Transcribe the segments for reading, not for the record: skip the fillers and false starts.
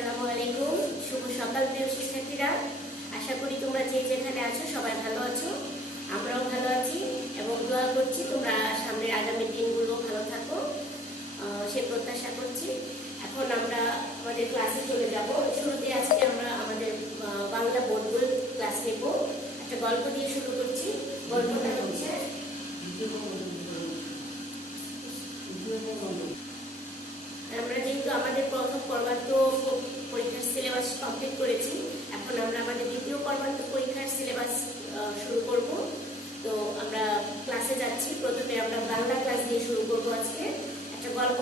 আসসালামু আলাইকুম। শুভ সকাল প্রিয় শিক্ষার্থীরা। আশা করি তোমরা যে যেখানে আছো সবাই ভালো আছো, আমরাও ভালো আছি এবং দোয়া করছি তোমরা সামনের আগামী দিনগুলো ভালো থাকো, সে প্রত্যাশা করছি। এখন আমরা আমাদের ক্লাসে চলে যাব। শুরুতে আজকে আমরা আমাদের বাংলা বোর্ড বই ক্লাস নেব। একটা গল্প দিয়ে শুরু করছি। গল্পটা হচ্ছে আমরা যেহেতু আমাদের প্রথম পর্বান্ত পরীক্ষার সিলেবাস কমপ্লিট করেছি, এখন আমরা আমাদের দ্বিতীয় পর্বান্ত পরীক্ষার সিলেবাস শুরু করব। তো আমরা ক্লাসে যাচ্ছি। প্রথমে আমরা বাংলা ক্লাস দিয়ে শুরু করব। আজকে একটা গল্প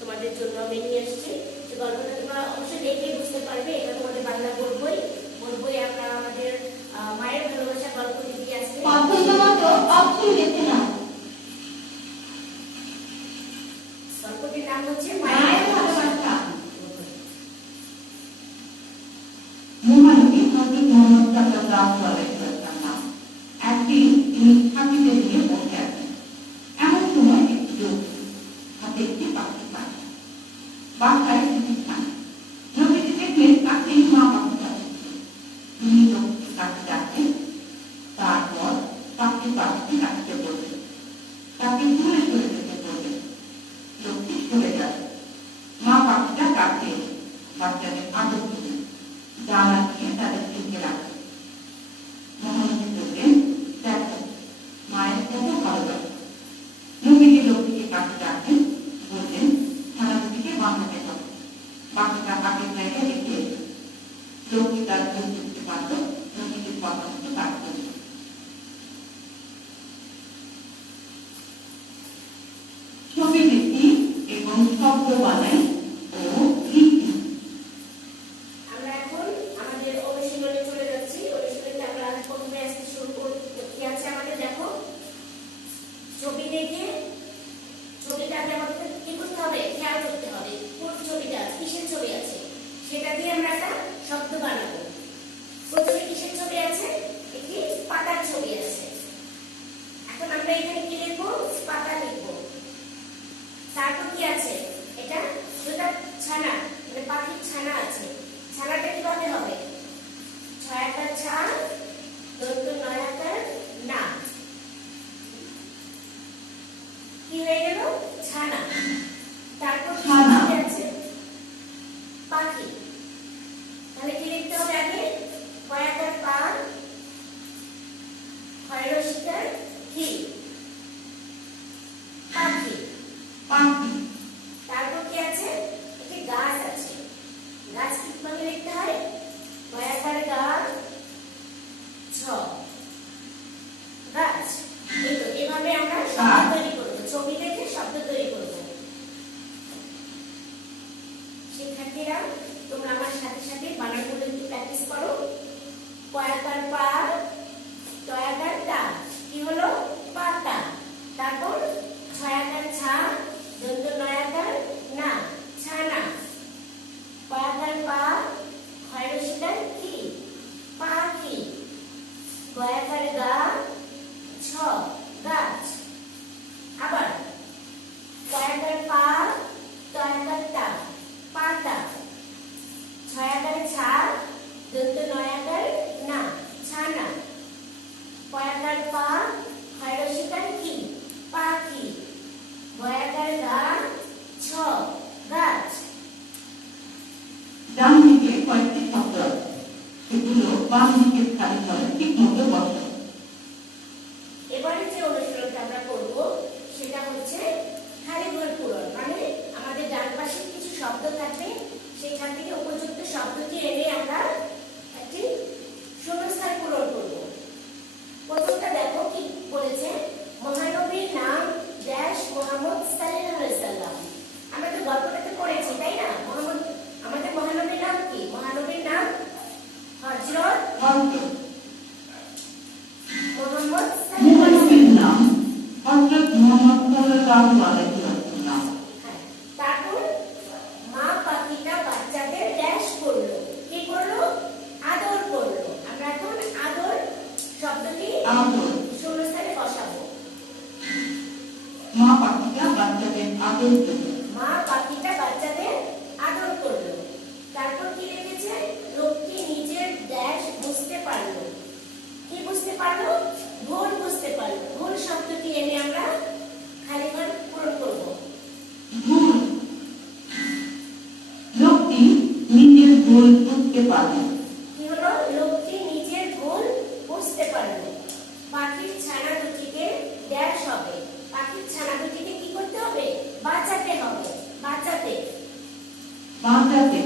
তোমাদের জন্য আমি নিয়ে আসছি। যে গল্পটা তোমরা অবশ্যই দেখেই বুঝতে পারবে এটা তোমাদের বাংলা বোর্ড বই। বোর্ড বই আমরা আমাদের মায়ের ভালোবাসা গল্প দিয়ে আজকে গল্পটির নাম হচ্ছে মায়ের ভালোবাসা। মহানবী হযরত মুহাম্মদ সাল্লাল্লাহু আলাইহি ওয়াসাল্লাম একদিন তিনি হাতিতে নিয়ে বসে আছেন। এমন সময় একটি লোক হাতে একটি পাখি পায়। বাসায় কিছু খান। লোকটি দেখলেন কাছেই মা পাখিটা আছে। তিনি লোকটি কাছে ডাকেন। তারপর পাখিকে রাখতে বললেন। তাকে দূরে সরে যেতে বললেন। লোকটি সরে গেল। মা পাখিটা কাছে বাচ্চাদের আদর দিলেন। ডানা দিয়ে তাদের ঢেকে রাখেন। মহানবী বললেন, দেখো মায়ের কত ভালোবাসা। নবীজি লোকটিকে কাছে ডাকেন, বললেন, ছানাটিকে বাঁধাতে হবে। বাচ্চাটা আগের জায়গায় রেখে এলেন। লোকটি তার ভুল বুঝতে পারল। নবীজির কথা মতো কাজ করল। ছবি দেখি এবং শব্দ বানাই ও লিখি। আমরা এখন আমাদের অনুশীলনে চলে যাচ্ছি। অনুশীলনে আমরা প্রথমে আজকে শুরু করতে আছে আমাদের দেখো ছবি দেখে ছবিটাকে আমাদের কি করতে হবে, খেয়াল করতে হবে কোন ছবিটা আছে, কিসের ছবি আছে, সেটা দিয়ে আমরা একটা শব্দ বানাবো। প্রথমে কিসের ছবি আছে? একটি পাতার ছবি আছে। এখন আমরা এখানে কি লিখবো? পাতা লিখবো। তারপর কি আছে? এটা দুটা ছানা, মানে পাখির ছানা আছে। ছানাটা কিভাবে হবে? ছয়াকার ছা, দন্ত নয়াকার না। কি হয়ে গেল? ছানা। তারপর কি আছে? পাখি। তাহলে কি লিখতে হবে আগে? কয়াকার পা, খয়রসিকার কি, পাখি। পাখি। তারপর কি আছে? একটি গাছ আছে। গাছ কিভাবে লিখতে হয়? কয়াকার গা, ছ, গাছ। এই তো এভাবে আমরা শব্দ তৈরি করব। ছবি দেখে শব্দ তৈরি করব। শিক্ষার্থীরা তোমরা আমার সাথে সাথে বানানগুলো একটু প্র্যাকটিস করো। কয়াকার পা, তয়াকার তা, কি হলো? পাতা। তারপর ছয়াকার ছা, দন্ত নয়াকার না, ছানা। কয়াকার পা, খয়রসিকার কি, পাখি। গয়াকার গা, ছ, গাছ। আবার কয়াকার পা, তয়াকার তা, পাতা। ছয়াকার ছা, দন্ত নয়াকার না, ছানা। কয়াকার পা, খয়রসিকার কি, পাখি। গয়াকার গা, ছ, গাছ। ডান দিকে কয়েকটি শব্দ আছে। সেগুলো বাম দিকের খালি ঘরে ঠিক মতো বসে। এবারে যে অনুশীলনটা আমরা করব সেটা হচ্ছে খালি ঘর পূরণ। মানে আমাদের ডান পাশে কিছু শব্দ থাকবে, সেখান থেকে উপযুক্ত শব্দটি এনে আমরা একটি শূন্যস্থান পূরণ করব। প্রথমটা দেখো কি বলেছে, মহানবীর নাম ড্যাশ মুহাম্মদ সাল্লাল্লাহু আলাইহি সাল্লাম। আমরা তো গল্পটাতে পড়েছি, তাই না? আমাদের মহানবীর নাম কি? মহানবীর নাম হযরত মুহাম্মদ মুহাম্মদের নাম হযরত মুহাম্মদ সাল্লাল্লাহু আলাইহি ওয়াসাল্লাম। তারপর মা পাখিটা বাচ্চাদের ড্যাশ করলো। কি করলো? ভুল বুঝতে পারলো। কি হলো? লোকটি নিজের ভুল বুঝতে পারলো। পাখির ছানা দুটিকে ড্যাশ হবে। পাখির ছানা দুটিকে কি করতে হবে? বাঁচাতে হবে। বাঁচাতে। বাঁচাতে।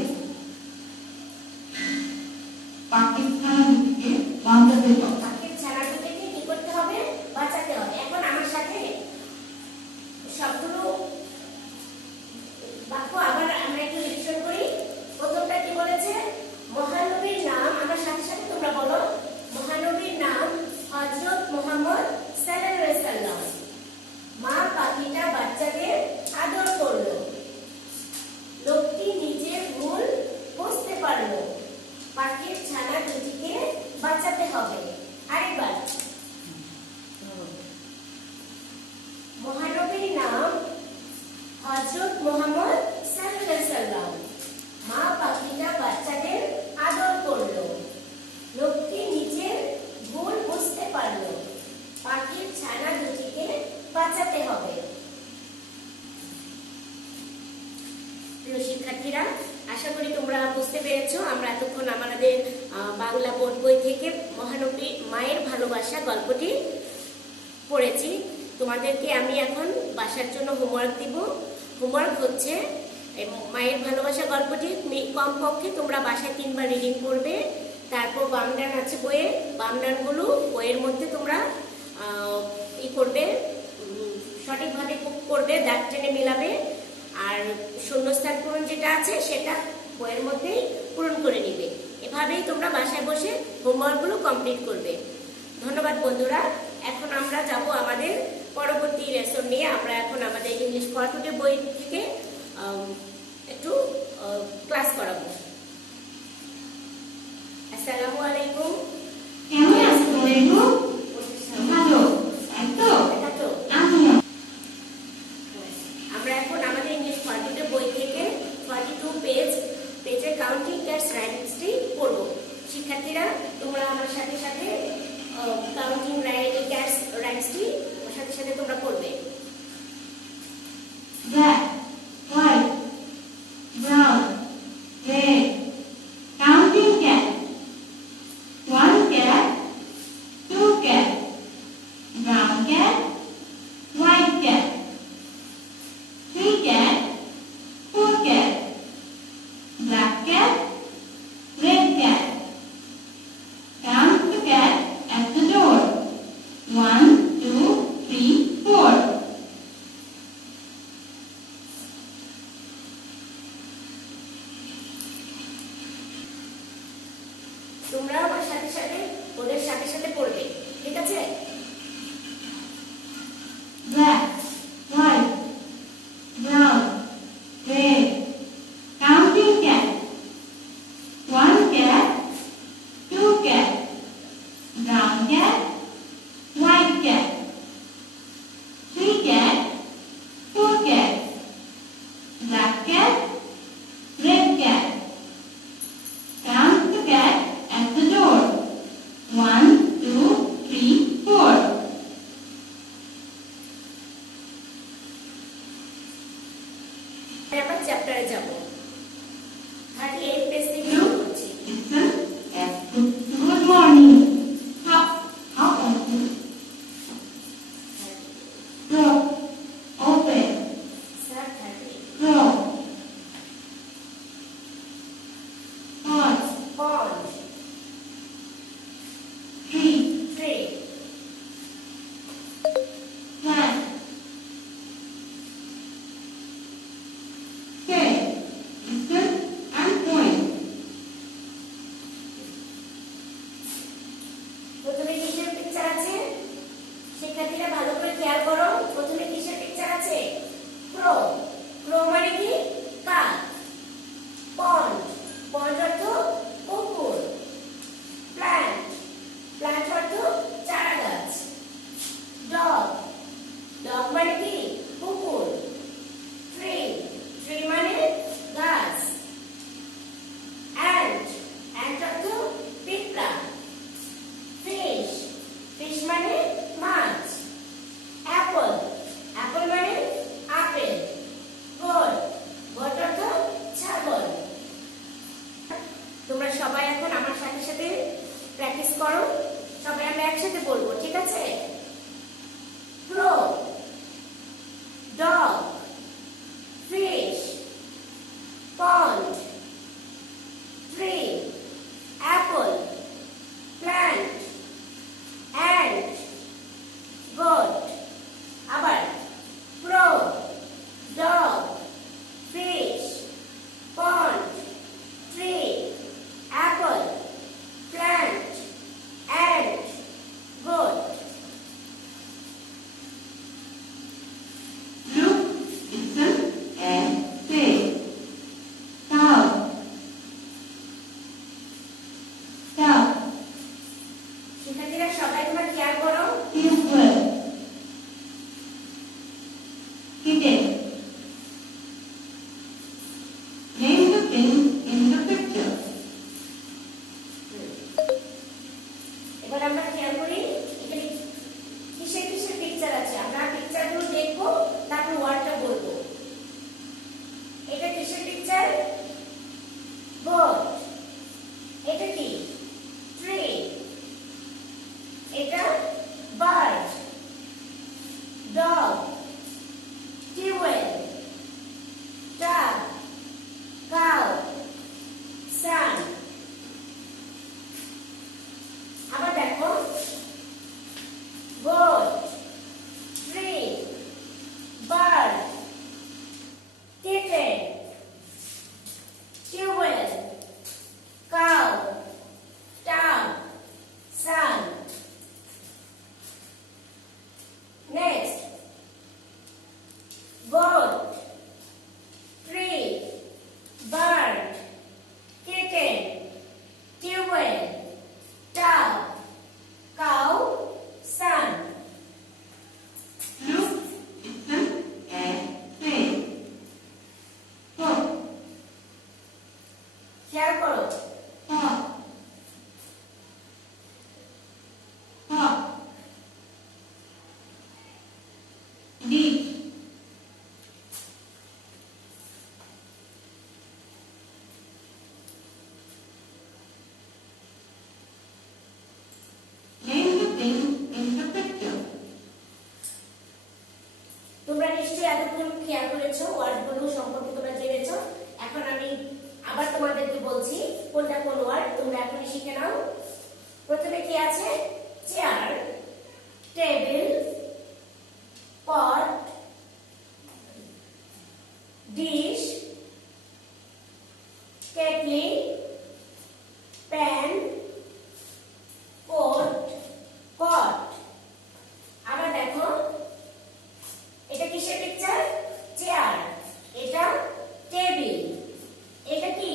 পাখির ছানা দুটিকে বাঁচাতে হবে। পাখির ছানা দুটিকে কি করতে হবে? বাঁচাতে হবে। এখন আমার সাথে সবগুলো বাক্য আবার আমরা একটু রিভিশন করি। প্রথমটা কি বলেছে? মহানবীর নাম, আমার সাথে সাথে তোমরা বলো, মহানবীর নাম হযরত মুহাম্মদ সাল্লাল্লাহু আলাইহি সাল্লাম। মা পাখিটা বাচ্চাদের আদর করলো। লোকটি নিজের ভুল বুঝতে পারলো। পাখির ছানা দুটিকে বাঁচাতে হবে। আরেকবার, মহানবীর নাম হযরত মুহাম্মদ সাল্লাল্লাহু আলাইহি সাল্লাম। মা পাখিটা বাচ্চাদের আদর করলো। লোকটি নিজের ভুল বুঝতে পারলো। পাখির ছানা দুটিকে বাঁচাতে হবে। প্রিয় শিক্ষার্থীরা, আশা করি তোমরা বুঝতে পেরেছো। আমরা এতক্ষণ আমাদের বাংলা বোর্ড বই থেকে মহানবী মায়ের ভালোবাসা গল্পটি পড়েছি। তোমাদেরকে আমি এখন বাসার জন্য হোমওয়ার্ক দিব। হোমওয়ার্ক হচ্ছে মায়ের ভালোবাসা গল্পটি কমপক্ষে তোমরা বাসায় 3 বার রিডিং করবে। তারপর বামডান আছে বইয়ে, বামডানগুলো বইয়ের মধ্যে তোমরা করবে, সঠিকভাবে করবে, দাগ টেনে মিলাবে। আর শূন্যস্থান পূরণ যেটা আছে সেটা বইয়ের মধ্যেই পূরণ করে নিবে। এভাবেই তোমরা বাসায় বসে হোমওয়ার্কগুলো কমপ্লিট করবে। ধন্যবাদ বন্ধুরা। এখন আমরা যাব আমাদের পরবর্তী লেসন নিয়ে। আমরা এখন আমাদের ইংলিশ ফর টুডে বই থেকে একটু ক্লাস করাবো। আসসালামু আলাইকুম। কেমন আছো রেনু? ভালো, তাই তো? আমরা এখন আমাদের ইংলিশ ফর টুডে বই থেকে 42 পেজে কাউন্টিং ক্যাটস রাইমসটি পড়ব। শিক্ষার্থীরা, তোমরা আমার সাথে সাথে কাউন্টিং ক্যাটস রাইমসটি সাথে সাথে তোমরা পড়বে। Black, white, brown, red. Counting cat. 1 cat, 2 cat, brown cat, white cat, 3 cat, 4 cat, black cat, red cat. Count the cat at the door. 1, 2, 3, 4. তোমরা আমার সাথে সাথে ওদের সাথে সাথে পড়বে, ঠিক আছে? Black, white, brown, red. Counting cat. 1 cat, 2 cat, brown cat, white cat, 3 cat, 4 cat, black cat, red cat. Count the cat at the door. 1, 2, 3, 4. সবাই এখন আমার সাথে সাথে প্র্যাকটিস করো। সবাই আমরা একসাথে বলবো, ঠিক আছে? crow, dog, fish, pond, tree, apple, plant, ant, goat. আবার crow, dog, fish, pond, tree, apple, plant, ant, goat. Look, listen, and say. Cow. Cow. শিক্ষার্থীরা সবাই তোমরা খেয়াল করো। Tubewell. Kitten. Name the things in the picture. এবার আমরা খেয়াল করি এখানে কিসের কিসের পিকচার আছে। আমরা পিকচারগুলো দেখবো, তারপর ওয়ার্ডটা বলবো। এটা কিসের পিকচার? বোট। এটা কি? ট্রি। এটা bird, dog, tubewell, tub, cow, sun. আবার দেখো, boat, tree, bird, kitten, tubewell, cow, tub, sun. Next, boat, tree, bird, kitten, tubewell, tub, cow, sun. Look, listen, and say. Cook. খেয়াল করো। Cock. Cock. Leaf. Name the things in the picture. তোমরা নিশ্চয়ই এতক্ষণ খেয়াল করেছো, ওয়ার্ডগুলো সম্পর্কে তোমরা জেনেছো। এখন আমি আবার তোমাদেরকে বলছি কোনটা কোন ওয়ার্ড, তোমরা এখনই শিখে নাও। প্রথমে কি আছে? চেয়ার, টেবিল, পট, ডিশ, কেটলি, প্যান, কোট, পট। আবার দেখো, এটা কিসের পিকচার? চেয়ার। এটা টেবিল। এটা কি?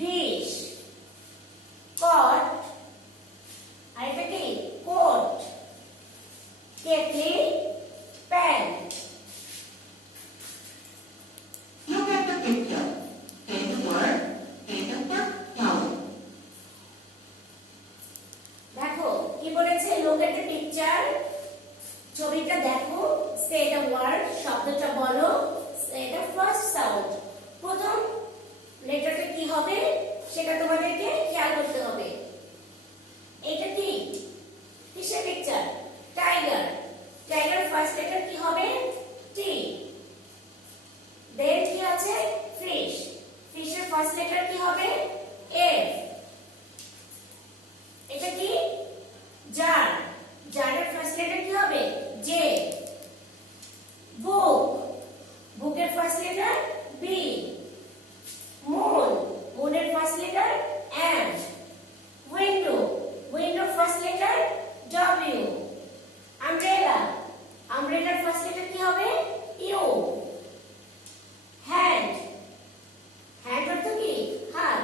ডিশ, পট। আর এটা কি? Coat, kettle, pan. Look at the picture. Say the word. Say the first sound. দেখো কি বলেছে? look at the picture, ছবিটা দেখো, say the word, শব্দটা বলো, say the first sound, প্রথম লেটারটা কি হবে সেটা তোমাদেরকে খেয়াল করতে হবে। এটা কি? কিসের picture? Tiger. Tiger first letter কি হবে? টি। দেন কি আছে? ফিশ। ফিশের ফার্স্ট লেটার কি হবে? এফ। এটা কি? জার। জারের ফার্স্ট লেটার কি হবে? জে। বুক। বুকের ফার্স্ট লেটার বি। মুন। মুনের ফার্স্ট লেটার এম। উইন্ডো। উইন্ডোর ফার্স্ট লেটার ডব্লিউ। আমব্রেলা। আমব্রেলার ফার্স্ট লেটার কি হবে? ইউ। হ্যান্ড। হ্যান্ড অর্থ কি? হাত।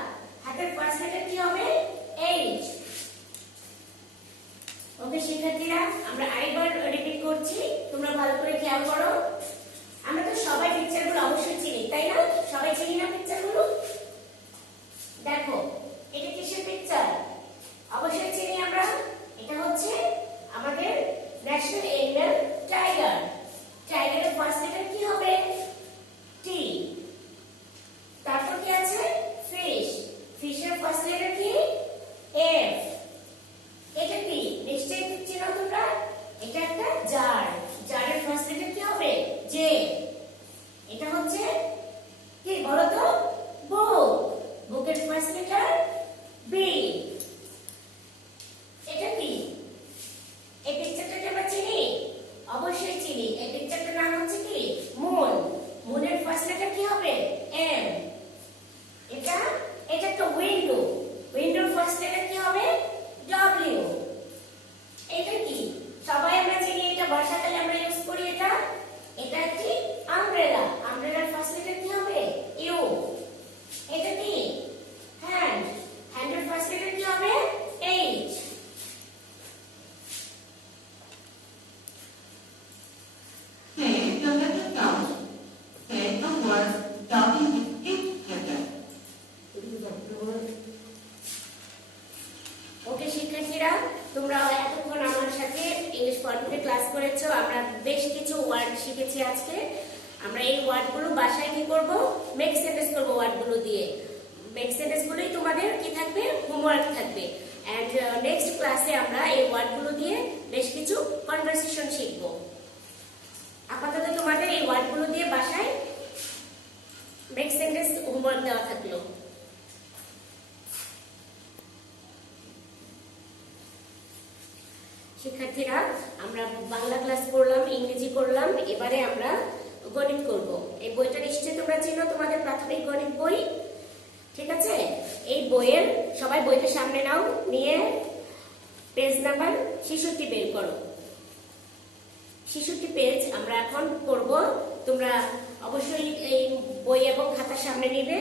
ওয়ার্ডগুলো দিয়ে। মেক সেন্টেন্সগুলোই তোমাদের কি থাকবে, হোমওয়ার্ক থাকবে। এন্ড নেক্সট ক্লাসে আমরা এই ওয়ার্ডগুলো দিয়ে বেশ কিছু কনভারসেশন শিখব। আপাতত তোমাদের এই ওয়ার্ডগুলো দিয়ে বাসায় মেক সেন্টেন্স হোমওয়ার্ক দেওয়া থাকলো। শিক্ষার্থীরা, আমরা বাংলা ক্লাস করলাম, ইংরেজি করলাম, এবারে আমরা গণিত করব। এই বইটা নিশ্চয়ই তোমরা চিনো, তোমাদের প্রাথমিক গণিত বই, ঠিক আছে? এই বইয়ের সবাই বইটা সামনে নাও, নিয়ে পেজ নাম্বার 66 বের করো। 66 পেজ আমরা এখন করব। তোমরা অবশ্যই এই বই এবং খাতা সামনে নিবে।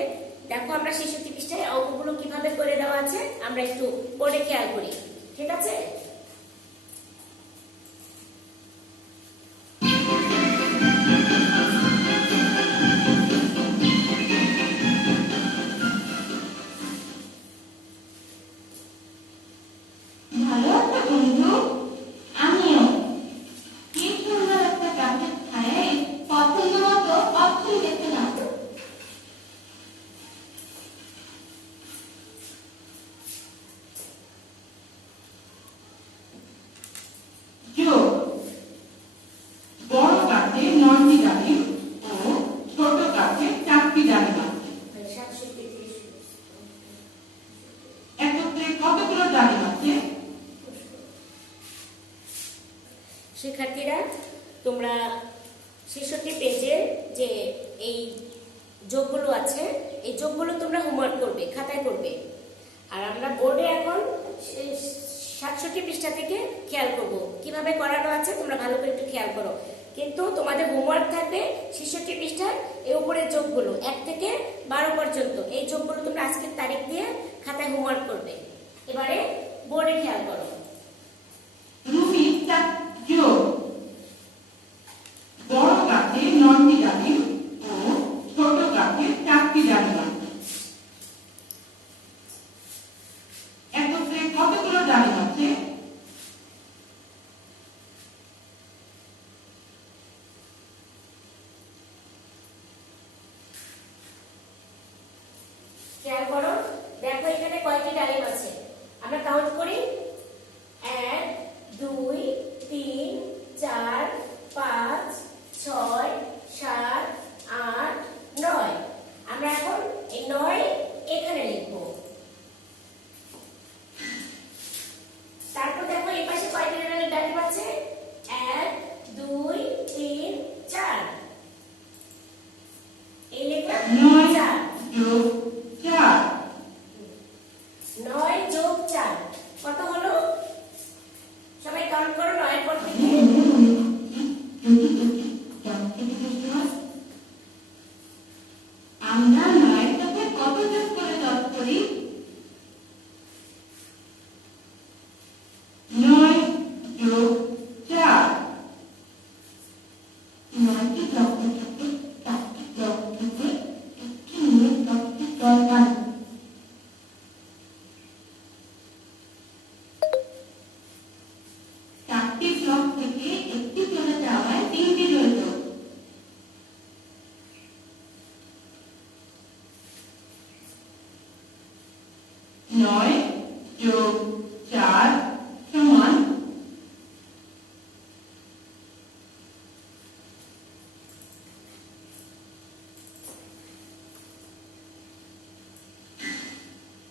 দেখো আমরা 66 পৃষ্ঠায় অঙ্কগুলো কিভাবে করে দেওয়া আছে, আমরা একটু পড়ে খেয়াল করি, ঠিক আছে? ভালো আছো বন্ধু? আমিও। কি সুন্দর একটা গাছের ছায়ায় পছন্দ মতো অপশন দেখে নাও। যোগ। বড় গাছে 9টি ডালিম ও ছোট গাছে 4টি ডালিম আছে। একত্রে কতগুলো ডালিম আছে? শিক্ষার্থীরা, তোমরা 66 পেজে যে এই যোগগুলো আছে, এই যোগগুলো তোমরা হোমওয়ার্ক করবে, খাতায় করবে। আর আমরা বোর্ডে এখন 67 পৃষ্ঠা থেকে খেয়াল করব কিভাবে করানো আছে, তোমরা ভালো করে একটু খেয়াল করো। কিন্তু তোমাদের হোমওয়ার্ক থাকবে 66 পৃষ্ঠার এই উপরের যোগগুলো 1 থেকে 12 পর্যন্ত। এই যোগগুলো তোমরা আজকের তারিখ দিয়ে খাতায় হোমওয়ার্ক করবে। এবারে বোর্ডে খেয়াল করো। রুবি যোগ। বড় গাছে 9টি ডালিম ও ছোট গাছে 4টি ডালিম আছে। একত্রে কতগুলো ডালিম আছে? খেয়াল করো, দেখো এখানে কয়টি ডালিম আছে, আমরা কাউন্ট করি। 1 2 3 4 5 6 7 8 9। আমরা এখন এই 9 এখানে লিখবো। তারপর দেখো এই পাশে কয়টি ডালিম আছে, 1 2 3 4। এই লিখলাম 4। 9 যোগ 4 কত হলো? সবাই কাউন্ট করো 9 এর পর থেকে। আমরা 9 সাথে কত যোগ করে 10 করি? 9 যোগ 4। 9টি যোগ থেকে 4টি যোগ থেকে একটি নিয়ে 10টি দরকার। 4টি যোগ থেকে একটি চলে যাওয়ায় 3টি রইল। 9 যোগ 4 সমান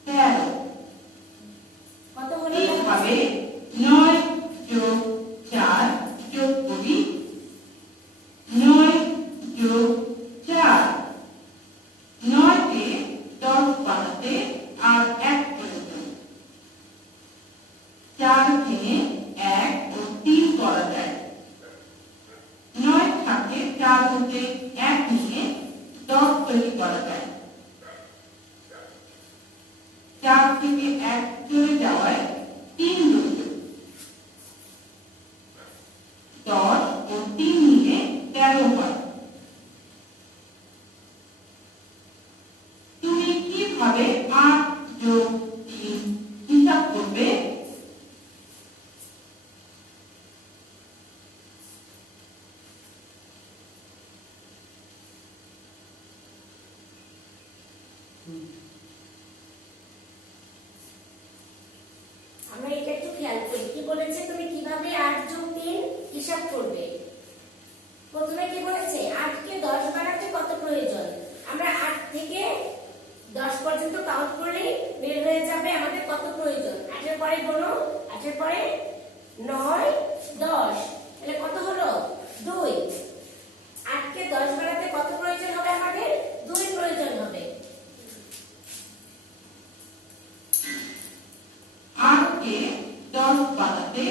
13। কত হলো? এইভাবে 9 যোগ 4 যোগ করি। 9 যোগ 4। 9 কে 10 বানাতে আর 1 প্রয়োজন। 4 ভেঙে 1 ও 3 করা যায়। 9 থাকে 4 হতে 1 নিয়ে 10 তৈরি করা যায়। 4 থেকে 1 চলে যাওয়ায় 3 রইল। 10 ও 3 নিয়ে 13 হয়। তুমি কিভাবে 8 যোগ 3 হিসাব করবে? আমরা এটা একটু খেয়াল করি কি বলেছে তুমি কিভাবে 8 যোগ 3 হিসাব করবে। প্রথমে কি বলেছে 8 কে 10 বানাতে কত প্রয়োজন। আমরা 8 থেকে 10 পর্যন্ত কাউন্ট করলেই বের হয়ে যাবে আমাদের কত প্রয়োজন। 8 এর পরে গুণ 8 এর পরে 9 10 তাহলে কত হলো 2। 8 কে 10 বানাতে কত প্রয়োজন হবে আমাদের 2 প্রয়োজন হবে। 8 কে 10 বানাতে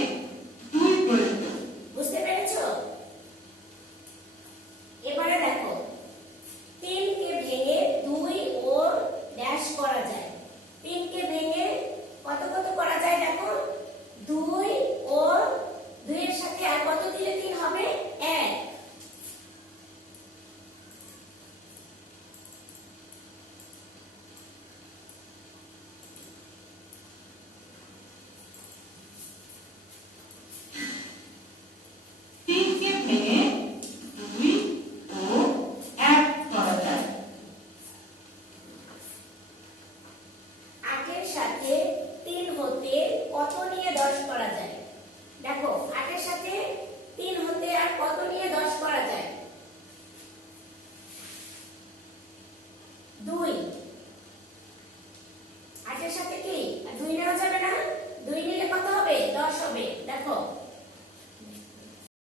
2 প্রয়োজন। বুঝতে পেরেছো। এবারে দেখো 3 কে ভেঙে 2 ও ড্যাশ করা যায়। 3 কে ভেঙে কত কত করা যায় দেখো 2 ও 2 এর সাথে আর কত দিলে 3 হবে 1। তিনকে ভেঙে 2 ও 1 করা যায়। 8 এর সাথে 3 হতে কত নিয়ে 10 করা যায়। দেখো 8 এর সাথে 3 হতে আর কত নিয়ে 10 করা যায় 2। 8 এর সাথে কি আর 2 নেওয়া যাবে না